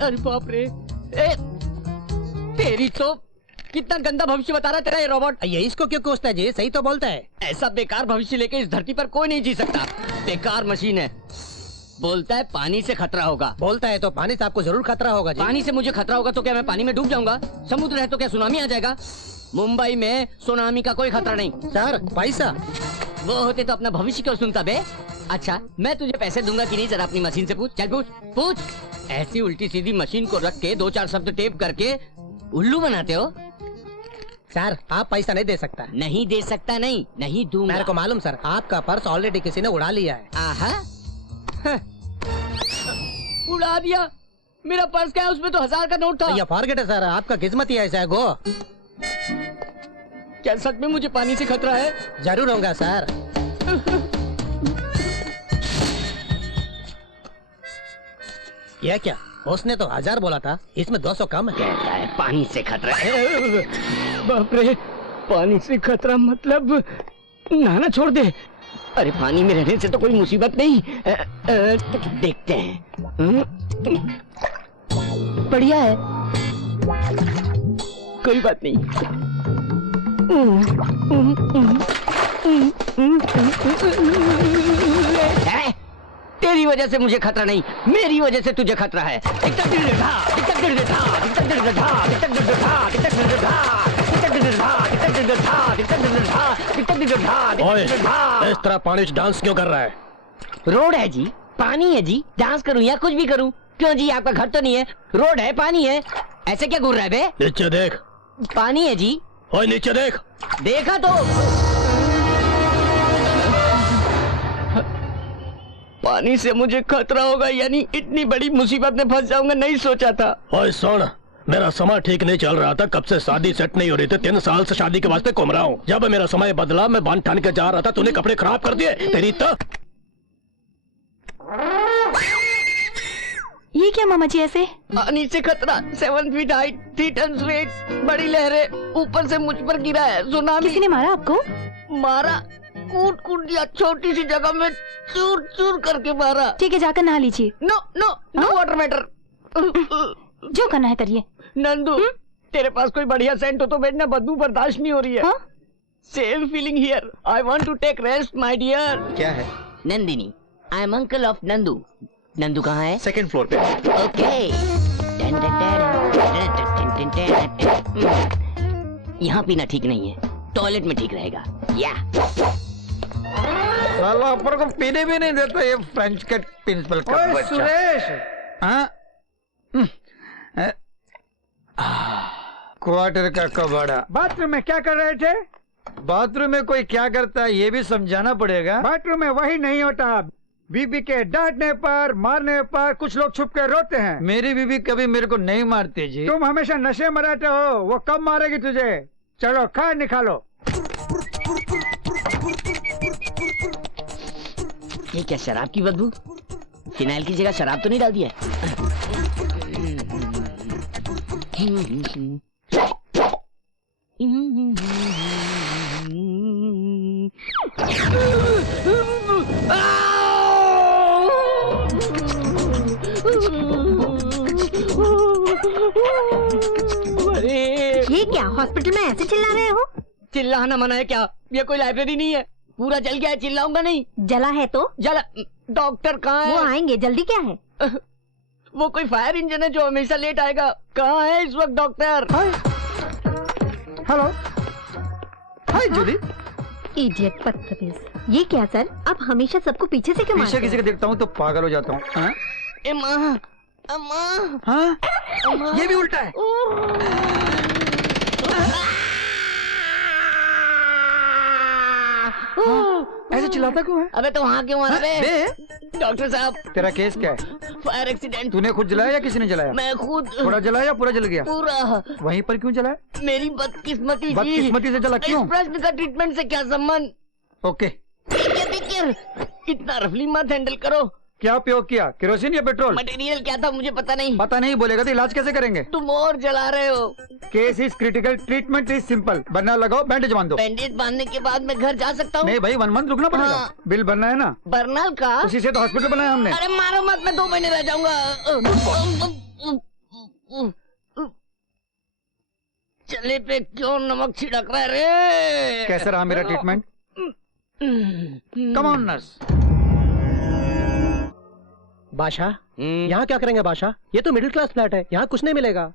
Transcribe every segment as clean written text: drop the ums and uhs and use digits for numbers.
अरे बाप रे, तेरी तो कितना गंदा भविष्य बता रहा है तेरा ये रोबोट। ये इसको क्यों कोसता है जी? सही तो बोलता है। ऐसा बेकार भविष्य लेके इस धरती पर कोई नहीं जी सकता। बेकार मशीन है। बोलता है पानी से खतरा होगा। बोलता है तो पानी से आपको जरूर खतरा होगा जी। पानी से मुझे खतरा होगा तो क्या मैं पानी में डूब जाऊंगा? समुद्र है तो क्या सुनामी आ जाएगा? मुंबई में सुनामी का कोई खतरा नहीं। सर पैसा वो होते तो अपना भविष्य क्यों सुनता बे? अच्छा मैं तुझे पैसे दूंगा कि नहीं, जरा अपनी मशीन से पूछ। चल पूछ पूछ। ऐसी उल्टी सीधी मशीन को रख के 2-4 शब्द टेप करके उल्लू बनाते हो। सर आप पैसा नहीं दे सकता। नहीं दे सकता? नहीं दूंगा। मेरे को मालूम सर, आपका पर्स ऑलरेडी किसी ने उड़ा लिया है। आहा उड़ा दिया? मेरा पर्स क्या है? उसमें तो 1000 का नोट था। ये फॉरगेट है सर, आपका किस्मत ही ऐसा है। गो। क्या सच में मुझे पानी से खतरा है? जरूर होगा सर। ये क्या, उसने तो 1000 बोला था, इसमें 200 कम है। कहता है पानी से खतरा है। बाप रे, पानी से खतरा मतलब नहाना छोड़ दे। अरे पानी में रहने से तो कोई मुसीबत नहीं। देखते हैं। बढ़िया है, कोई बात नहीं। तेरी वजह से मुझे खतरा नहीं, मेरी वजह से तुझे खतरा है। ओए, इस तरह पानी से डांस क्यों कर रहा है? रोड है जी, पानी है जी, डांस करूं या कुछ भी करूं? क्यों जी, आपका घर तो नहीं है? रोड है, पानी है, ऐसे क्या घूर रहा है बे? नीचे देख। पानी है जी। ओए नीचे देख। देखा तो। पानी से मुझे खतरा होगा यानी इतनी बड़ी मुसीबत में फंस जाऊंगा, नहीं सोचा था। ओए सुन, मेरा समय ठीक नहीं चल रहा था, कब से शादी सेट नहीं हो रही थी। 3 साल से शादी के वास्ते घूम रहा हूँ। जब मेरा समय बदला, मैं बांध ठान के जा रहा था, तूने कपड़े खराब कर दिए। तेरी तो ये क्या मामा जी ऐसे? पानी से खतरा, 7 फीट हाइट, 3 टन वेट, बड़ी लहरें, ऊपर से मुझ पर गिरा है सुनामी। किसी ने मारा आपको? मारा? कूट दिया, छोटी सी जगह में चूर चूर करके मारा। ठीक है, जाकर नहा लीजिए। No water matter. जो करना है करिए। नंदू, तेरे पास कोई बढ़िया सेंट हो तो भेजना, बदबू बर्दाश्त नहीं हो रही है। Same feeling here, I want to take rest my dear. क्या है? Nandini, I am uncle of Nandu. Nandu कहाँ है? 2nd फ्लोर पे। ओके। यहाँ पीना ठीक नहीं है, टॉयलेट में ठीक रहेगा। या साला ऊपर को पीने भी नहीं देता ये फ्रेंच कट प्रिंसिपल का बच्चा। सुरेश, क्वार्टर का कबाड़ा। बाथरूम में क्या कर रहे थे? बाथरूम में कोई क्या करता है ये भी समझाना पड़ेगा। बाथरूम में वही नहीं होता। बीबी के डांटने पर, मारने पर कुछ लोग छुप कर रोते हैं। मेरी बीबी कभी मेरे को नहीं मारती जी। तुम हमेशा नशे में रहते हो, वो कब मारेगी तुझे? चलो खा निकालो। ये क्या शराब की बदबू? फिनाइल की जगह शराब तो नहीं डाल दिया? ये क्या हॉस्पिटल में ऐसे चिल्ला रहे हो? चिल्लाना मना है क्या? ये कोई लाइब्रेरी नहीं है, पूरा जल गया है, चिल्लाऊंगा नहीं। जला है तो? जला? डॉक्टर कहाँ है? वो आएंगे, जल्दी क्या है? वो कोई फायर इंजन है जो हमेशा लेट आएगा। कहाँ है इस वक्त डॉक्टर? हेलो, हाय जूली। इडियट बदतमीज। ये क्या सर, आप हमेशा सबको पीछे से क्यों मारते पीछे किसी को देखता हूँ तो पागल हो जाता हूँ। हाँ? हाँ? ये भी उल्टा है। ऐसे चिल्लाता क्यों है? अबे तो वहाँ क्यों आ रहे? बे, डॉक्टर साहब, तेरा केस क्या है? Fire accident. तूने खुद जलाया या किसी ने जलाया? मैं खुद। थोड़ा जलाया या पूरा जल गया? पूरा। वहीं पर क्यों जलाया? मेरी बदकिस्मती जी। बदकिस्मती से जला क्यों? इस प्रश्न का ट्रीटमेंट से क्या संबंध? ओके। इतना रफली मत हैंडल करो। क्या उपयोग किया, केरोसिन या पेट्रोल? मटेरियल क्या था मुझे पता नहीं। पता नहीं बोलेगा तो इलाज कैसे करेंगे? तुम और जला रहे हो। Case is critical, treatment is simple. Burner लगाओ, बैंडेज बांध दो। बैंडेज बांधने के बाद मैं घर जा सकता हूँ? नहीं भाई, 1 मंथ रुकना पड़ेगा। हाँ। बिल भरना है ना? बर्नल का? उसी से तो हॉस्पिटल बनाया हमने। अरे मारो मत, मैं 2 महीने रह जाऊंगा। चले पे क्यों नमक छिड़क रहा है रे? कैसा रहा मेरा ट्रीटमेंट? Come on nurse. बादशाह, यहाँ क्या करेंगे बादशाह? ये तो मिडिल क्लास फ्लैट है, यहाँ कुछ नहीं मिलेगा।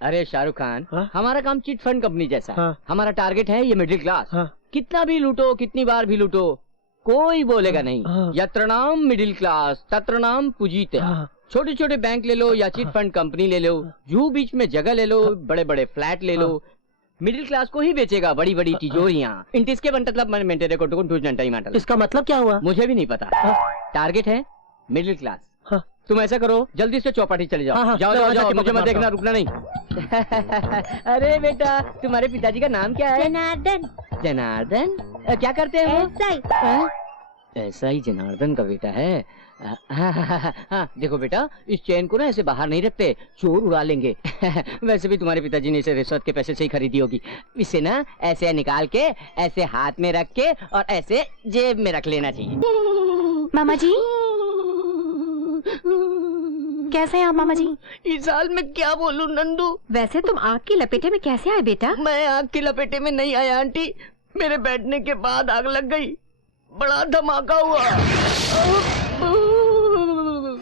अरे शाहरुख खान, हाँ? हमारा काम चिट फंड कंपनी जैसा। हाँ? हमारा टारगेट है ये मिडिल क्लास। हाँ? कितना भी लूटो, कितनी बार भी लूटो, कोई बोलेगा नहीं। हाँ। यत्र नाम मिडिल क्लास तत्र नाम पूजीते। हाँ। छोटे छोटे बैंक ले लो या चिट फंड कंपनी ले लो, जू बीच में जगह ले लो, बड़े बड़े फ्लैट ले लो, मिडिल क्लास को ही बेचेगा बड़ी बड़ी तिजोरियां। इंटिसके मतलब मैं मेंटेन को टू इसका मतलब क्या हुआ? मुझे भी नहीं पता। टारगेट है मिडिल क्लास। हाँ। तुम ऐसा करो, जल्दी से चौपाटी चले जाओ। हाँ, जाओ जाओ, जाओ, जाके जाओ, मुझे मत मारता देखना, हूँ। रुकना नहीं। अरे बेटा, तुम्हारे पिताजी का नाम क्या है? जनार्दन। जनार्दन? क्या करते हैं वो? ऐसा ही। हाँ? ऐसा ही जनार्दन का बेटा है। हाँ, देखो बेटा, इस चेन को ना ऐसे बाहर नहीं रखते, चोर उड़ा लेंगे। वैसे भी तुम्हारे पिताजी ने इसे रिश्वत के पैसे से ही खरीदी होगी। इसे ना ऐसे निकाल के, ऐसे हाथ में रख के और ऐसे जेब में रख लेना चाहिए। मामा जी कैसे हैं आप मामा जी? इस हाल में क्या बोलूं नंदू? वैसे तुम आग की लपेटे में कैसे आए बेटा? मैं आग की लपेटे में नहीं आया आंटी, मेरे बैठने के बाद आग लग गई, बड़ा धमाका हुआ।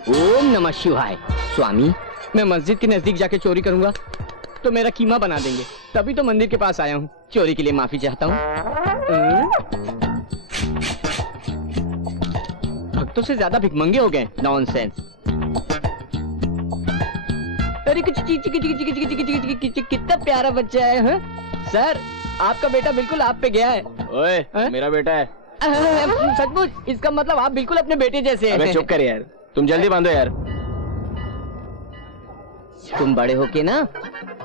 ओम नमः शिवाय। स्वामी, मैं मस्जिद के नजदीक जाके चोरी करूंगा तो मेरा कीमा बना देंगे, तभी तो मंदिर के पास आया हूँ। चोरी के लिए माफी चाहता हूँ। भक्तों से ज्यादा भिखमंगे हो गए। नॉनसेंस। अरे कितना प्यारा बच्चा है। हाँ? सर, आपका बेटा बिल्कुल आप पे गया है। ओए, हाँ? मेरा बेटा है। सचमुच? इसका मतलब आप बिल्कुल अपने बेटे जैसे हैं। अबे चुप कर यार, तुम जल्दी बांधो यार। तुम बड़े होके ना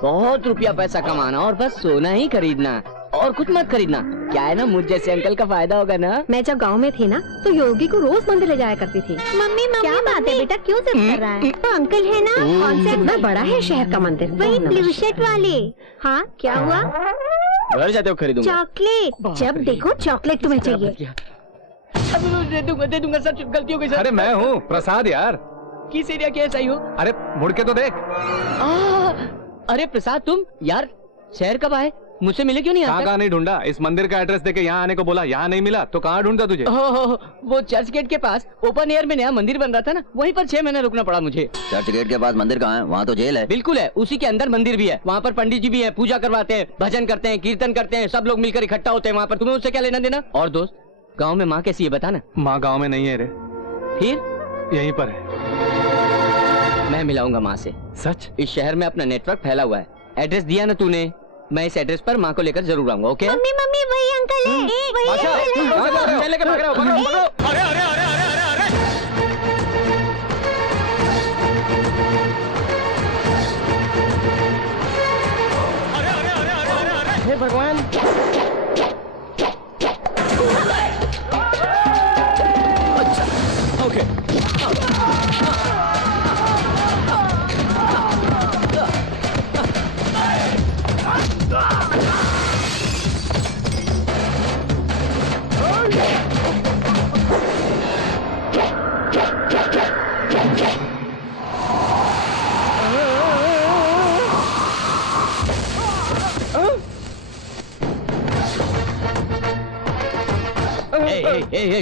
बहुत रुपया पैसा कमाना और बस सोना ही खरीदना और कुछ मत खरीदना। क्या है ना, मुझ जैसे अंकल का फायदा होगा ना। मैं जब गांव में थी ना तो योगी को रोज मंदिर ले जाया करती थी। मम्मी क्या बात है बेटा, क्यों जिद कर रहा है? तो अंकल है ना, कौन से? कितना बड़ा है शहर का मंदिर? वही ब्लू शर्ट वाले। हाँ, क्या हुआ? घर जाते हो खरीदूंगा। चॉकलेट, जब देखो चॉकलेट तुम्हें चाहिए। दे दूंगा सर, गलती हो गई सर। अरे मैं हूँ प्रसाद यार। किस एरिया के ऐसा ही हो? अरे मुड़ के तो देख। अरे प्रसाद, तुम यार शहर कब आए? मुझसे मिले क्यों नहीं? कहाँ नहीं ढूंढा? इस मंदिर का एड्रेस देके यहाँ आने को बोला, यहाँ नहीं मिला तो कहाँ ढूंढता तुझे? वो चर्च गेट के पास ओपन एयर में नया मंदिर बन रहा था ना, वहीं पर 6 महीने रुकना पड़ा मुझे। चर्च गेट के पास मंदिर कहाँ है? वहाँ तो जेल है। बिल्कुल है, उसी के अंदर मंदिर भी है। वहाँ पर पंडित जी भी है, पूजा करवाते हैं, भजन करते हैं, कीर्तन करते हैं, सब लोग मिलकर इकट्ठा होते हैं वहाँ पर। तुम्हें उससे क्या लेना देना? और दोस्त, गाँव में माँ कैसी है बता ना। माँ गाँव में नहीं है रे, फिर यहीं पर है। मैं मिलाऊंगा माँ से। सच? इस शहर में अपना नेटवर्क फैला हुआ है। एड्रेस दिया ना तूने, मैं इस एड्रेस पर माँ को लेकर जरूर आऊंगा। ओके? मम्मी मम्मी वही अंकल है, वही अंकल है। लेकर भाग रहे हो, पकड़ो। अरे अरे अरे अरे अरे अरे! हे भगवान! अच्छा, ओके।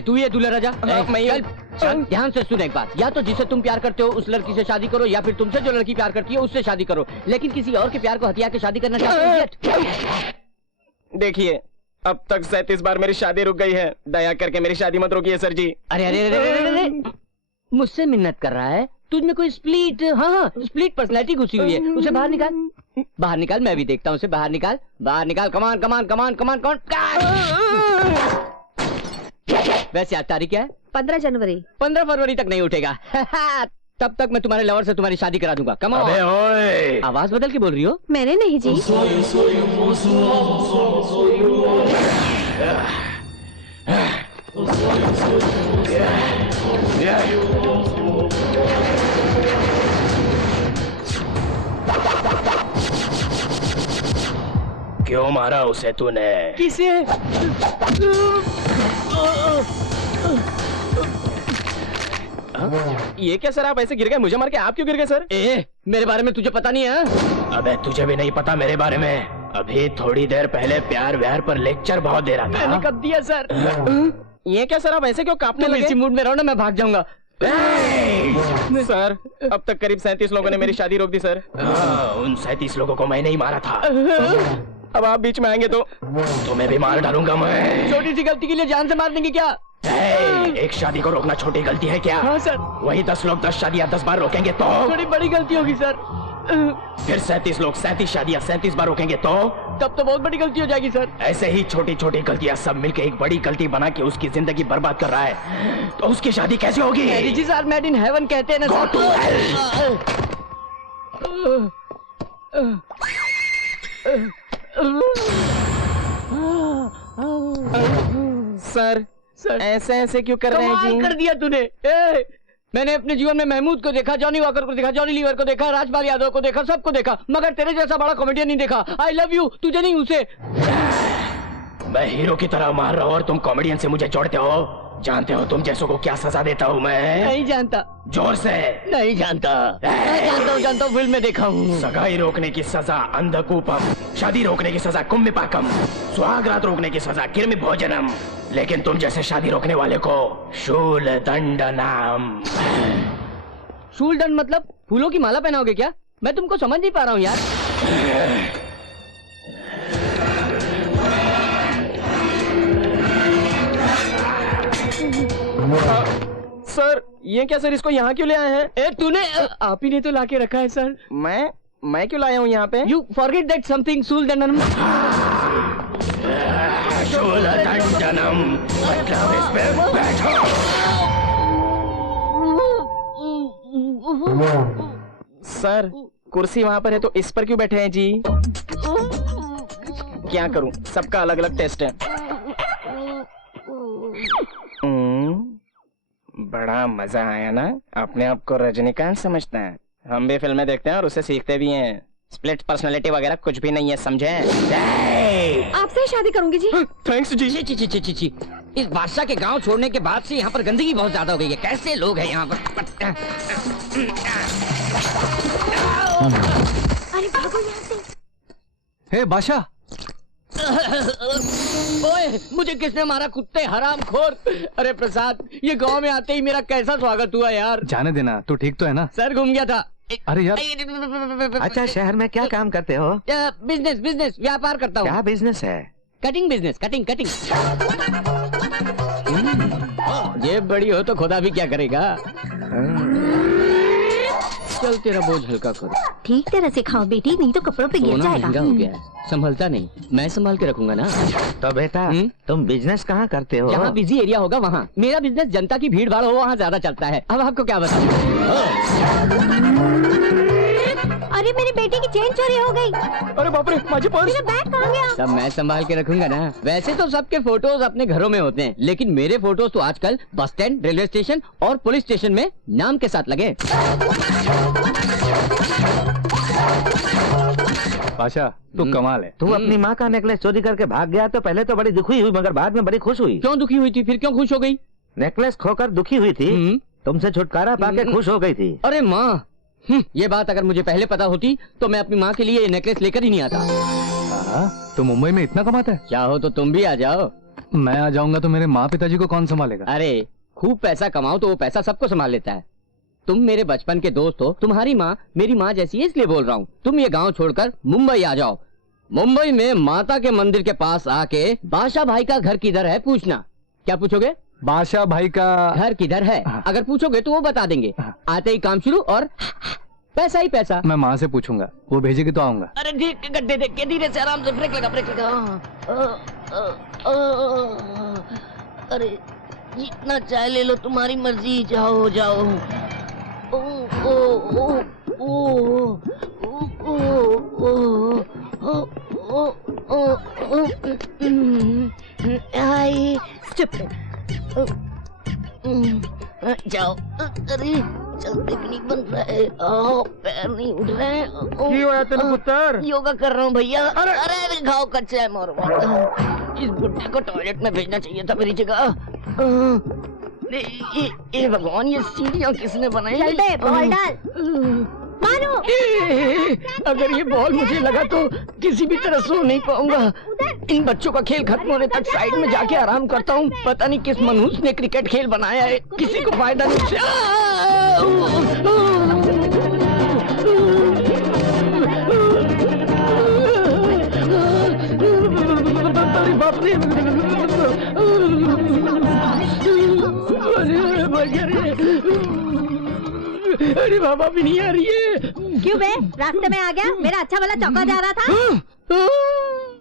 तू ये दूल्हा राजा। चल ध्यान से सुन एक बात, या तो जिसे तुम प्यार करते हो उस लड़की से शादी करो, या फिर तुमसे जो लड़की प्यार करती है उससे शादी करो, लेकिन किसी और के प्यार को हथिया के शादी करना चाहते हो? देखिए, अब तक 37 बार मेरी शादी रुक गई है। दया करके मेरी शादी मत रोकिए सर जी। अरे अरे अरे अरे अरे मुझसे मिन्नत कर रहा है? तुझमें कोई स्प्लिट, हाँ स्प्लिट पर्सनैलिटी घुसी हुई है। उसे बाहर निकाल, बाहर निकाल, मैं भी देखता हूँ उसे। बाहर निकाल, बाहर निकाल। कमान कमान कमान कमान कमान। वैसे आज तारीख क्या है? 15 जनवरी। 15 फरवरी तक नहीं उठेगा। तब तक मैं तुम्हारे लवर से तुम्हारी शादी करा दूंगा। Come on. अबे ओए! आवाज बदल के बोल रही हो? मैंने नहीं जी। क्यों मारा उसे तूने? किसे? ये क्या सर, आप ऐसे गिर गए, मुझे मार के आप क्यों गिर गए सर? ए, मेरे बारे में तुझे पता नहीं है? अबे तुझे भी नहीं पता मेरे बारे में? अभी थोड़ी देर पहले प्यार व्यार पर लेक्चर बहुत दे रहा मैंने था। कब दिया सर? ये क्या सर, आप ऐसे क्यों कांपने तुम लगे? इसी मूड में रहो ना, मैं भाग जाऊंगा। सर अब तक करीब 37 लोगों ने मेरी शादी रोक दी सर। उन 37 लोगों को मैंने ही मारा था। अब आप बीच में आएंगे तो तुम्हें भी मार डालूंगा मैं। छोटी सी गलती के लिए जान से मार देंगे क्या? एक शादी को रोकना छोटी गलती है क्या? हाँ सर। वही 10 लोग 10 शादियां 10 बार रोकेंगे तो? थोड़ी बड़ी गलती होगी सर। फिर 37 लोग 37 शादियां 37 बार रोकेंगे तो? तब तो बहुत बड़ी गलती हो जाएगी सर। ऐसे ही छोटी छोटी गलतियां सब मिलके एक बड़ी गलती बना के उसकी जिंदगी बर्बाद कर रहा है, तो उसकी शादी कैसे होगी? Marriages are made in heaven कहते हैं ना Go to सर सर ऐसे ऐसे क्यों कर रहे हैं कमाल जी? कर दिया तूने। मैंने अपने जीवन में महमूद को देखा, जॉनी वॉकर को देखा, जॉनी लीवर को देखा, राजपाल यादव को देखा, सबको देखा, मगर तेरे जैसा बड़ा कॉमेडियन नहीं देखा। आई लव यू, तुझे नहीं उसे। मैं हीरो की तरह मार रहा हूँ और तुम कॉमेडियन से मुझे जोड़ते हो। जानते हो तुम जैसों को क्या सजा देता हूँ मैं? नहीं जानता। जोर से। नहीं जानता। जानता हूँ, फिल्म में देखा हूँ। सगाई रोकने की सजा अंधकूपम, शादी रोकने की सजा कुम्भिपाकम, सुहागरात रोकने की सजा किर्मि भोजनम, लेकिन तुम जैसे शादी रोकने वाले को शूल दंडनाम। शूल दंड मतलब फूलों की माला पहनाओगे क्या? मैं तुमको समझ नहीं पा रहा हूँ यार। सर ये क्या सर, इसको यहाँ क्यों ले आए हैं? ए तूने आप ही ने तो लाके रखा है सर। मैं क्यों लाया हूँ यहाँ पे? यू फॉरगेट दैट समथिंग शूल दंडनम। शूल दंडनम मतलब इस पे बैठो। सर कुर्सी वहाँ पर है तो इस पर क्यों बैठे हैं जी? क्या करूँ, सबका अलग अलग टेस्ट है। बड़ा मजा आया ना? अपने आप को रजनीकांत समझता है। हम भी फिल्में देखते हैं और उससे सीखते भी हैं। स्प्लिट पर्सनालिटी वगैरह कुछ भी नहीं है, समझे? आपसे शादी करूंगी जी। थैंक्स जी। ची ची ची ची ची। इस बादशाह के गांव छोड़ने के बाद से यहाँ पर गंदगी बहुत ज्यादा हो गई है। कैसे लोग हैं यहाँ पर? अरे भागो यहाँ से। हे बादशाह, ओए, मुझे किसने मारा? कुत्ते हरामखोर। अरे प्रसाद, ये गांव में आते ही मेरा कैसा स्वागत हुआ यार। जाने देना, तू ठीक तो है ना? सर घूम गया था। अरे यार। अच्छा, शहर में क्या काम करते हो? बिजनेस बिजनेस व्यापार करता हूँ। क्या बिजनेस है? Cutting business, cutting cutting. ये बड़ी हो तो खुदा भी क्या करेगा। चल तेरा बोझ हल्का करो। ठीक तरह से खाओ बेटी, नहीं तो कपड़ों पे गिर सोना जाएगा। महंगा हो गया है, संभलता नहीं। मैं संभाल के रखूंगा ना। तो बेटा तुम बिजनेस कहाँ करते हो? जहाँ बिजी एरिया होगा वहाँ। मेरा बिजनेस जनता की भीड़ भाड़ हो वहाँ ज्यादा चलता है। अब आपको क्या बताऊं? अरे मेरी बेटी की चेन चोरी हो गई। अरे बाप रे, माझी पर्स। मेरा बैग कहाँ गया? सब मैं संभाल के रखूंगा ना। वैसे तो सबके फोटोज अपने घरों में होते हैं, लेकिन मेरे फोटोज तो आजकल बस स्टैंड, रेलवे स्टेशन और पुलिस स्टेशन में नाम के साथ लगे। बादशाह तू कमाल है। तू अपनी माँ का नेकलेस चोरी करके भाग गया तो पहले तो बड़ी दुखी हुई, मगर बाद में बड़ी खुश हुई। क्यों दुखी हुई थी? फिर क्यों खुश हो गई? नेकलेस खोकर दुखी हुई थी, तुमसे छुटकारा पाके खुश हो गई थी। अरे माँ, ये बात अगर मुझे पहले पता होती तो मैं अपनी माँ के लिए ये नेकलेस लेकर ही नहीं आता। तू मुंबई में इतना कमाता है? चाहो तो तुम भी आ जाओ। मैं आ जाऊंगा तो मेरे माँ पिताजी को कौन संभालेगा? अरे खूब पैसा कमाओ तो वो पैसा सबको संभाल लेता है। तुम मेरे बचपन के दोस्त हो, तुम्हारी माँ मेरी माँ जैसी है, इसलिए बोल रहा हूँ। तुम ये गांव छोड़कर मुंबई आ जाओ। मुंबई में माता के मंदिर के पास आके बादशाह भाई का घर किधर है पूछना। क्या पूछोगे? बादशाह भाई का घर किधर है? अगर पूछोगे तो वो बता देंगे। आते ही काम शुरू और पैसा ही पैसा। मैं माँ से पूछूंगा, वो भेजेगी तो आऊंगा। अरे ठीक, गड्ढे देख के धीरे से आराम से ब्रेक लगा, ब्रेक लगा। अरे जितना चाय ले लो, तुम्हारी मर्जी, जाओ जाओ। ओ ओ ओ ओ ओ ओ ओ ओ हाय जाओ। अरे चलते भी नहीं बन रहा है, पैर नहीं उठ रहे हैं। की होया तेरे पुत्र? योगा कर रहा हूँ भैया। अरे घाव कच्चा है मोर। इस बुड्ढे को टॉयलेट में भेजना चाहिए था मेरी जगह। ये भगवान, ये सीढ़ियाँ किसने बनाई? चल बे, बॉल डाल। मानो अगर ये बॉल मुझे लगा तो किसी भी तरह सो नहीं पाऊंगा। इन बच्चों का खेल खत्म होने तक साइड में जाके आराम करता हूँ। पता नहीं किस मनहूस ने क्रिकेट खेल बनाया है, किसी को फायदा नहीं उससे। अरे बाप रे, अरे बाबा भी नहीं आ रही है। क्यों बे, रास्ते में आ गया? मेरा अच्छा वाला चौका जा रहा था।